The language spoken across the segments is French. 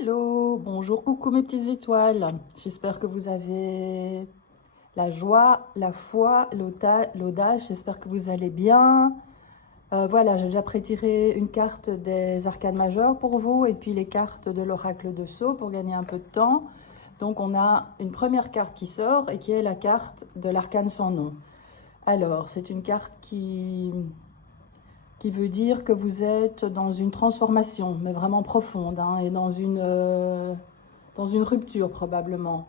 Hello, bonjour, coucou mes petites étoiles. J'espère que vous avez la joie, la foi, l'audace. J'espère que vous allez bien. Voilà, j'ai déjà prétiré une carte des arcanes majeures pour vous et puis les cartes de l'oracle de Sceaux pour gagner un peu de temps. Donc on a une première carte qui sort et qui est la carte de l'arcane sans nom. Alors, c'est une carte qui veut dire que vous êtes dans une transformation, mais vraiment profonde, hein, et dans une rupture probablement.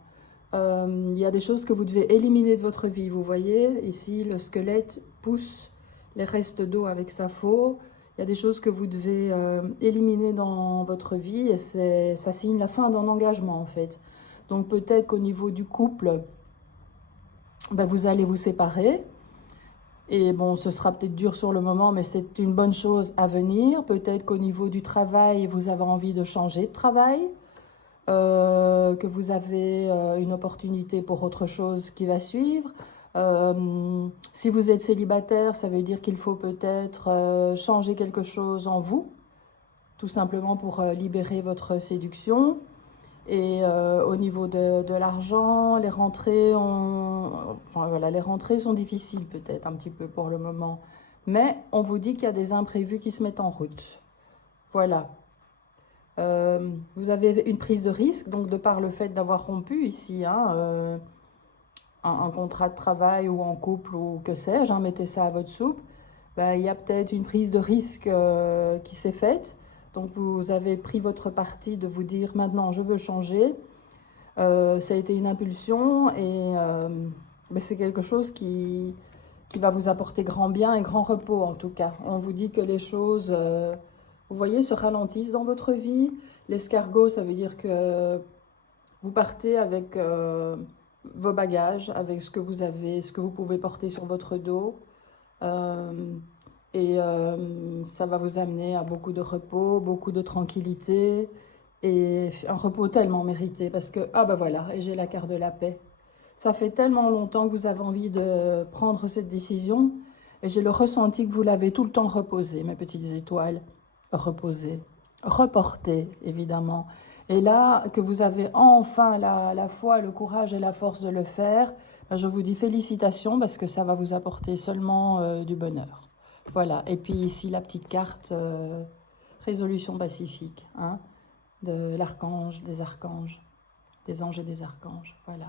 Il y a des choses que vous devez éliminer de votre vie, vous voyez, ici le squelette pousse les restes d'eau avec sa faux. Il y a des choses que vous devez éliminer dans votre vie et ça signe la fin d'un engagement en fait. Donc peut-être qu'au niveau du couple, ben, vous allez vous séparer. Et bon, ce sera peut-être dur sur le moment, mais c'est une bonne chose à venir. Peut-être qu'au niveau du travail, vous avez envie de changer de travail, que vous avez une opportunité pour autre chose qui va suivre. Si vous êtes célibataire, ça veut dire qu'il faut peut-être changer quelque chose en vous, tout simplement pour libérer votre séduction. Et au niveau de l'argent, les rentrées, enfin, voilà, les rentrées sont difficiles peut-être un petit peu pour le moment. Mais on vous dit qu'il y a des imprévus qui se mettent en route. Voilà. Vous avez une prise de risque, donc de par le fait d'avoir rompu ici, hein, un contrat de travail ou en couple ou que sais-je, hein, mettez ça à votre soupe, ben, il y a peut-être une prise de risque qui s'est faite. Donc vous avez pris votre parti de vous dire maintenant je veux changer. Ça a été une impulsion et c'est quelque chose qui va vous apporter grand bien et grand repos en tout cas. On vous dit que les choses, vous voyez, se ralentissent dans votre vie. L'escargot, ça veut dire que vous partez avec vos bagages, avec ce que vous avez, ce que vous pouvez porter sur votre dos. Euh, Ça va vous amener à beaucoup de repos, beaucoup de tranquillité et un repos tellement mérité parce que, ah ben voilà, et j'ai la carte de la paix. Ça fait tellement longtemps que vous avez envie de prendre cette décision et j'ai le ressenti que vous l'avez tout le temps reposé, mes petites étoiles. Reposé, reporté, évidemment. Et là, que vous avez enfin la foi, le courage et la force de le faire, ben, je vous dis félicitations parce que ça va vous apporter seulement du bonheur. Voilà, et puis ici la petite carte résolution pacifique, hein, de l'archange, des anges et des archanges. Voilà,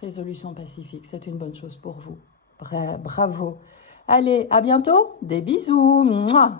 résolution pacifique, c'est une bonne chose pour vous. Bravo. Allez, à bientôt, des bisous. Mouah.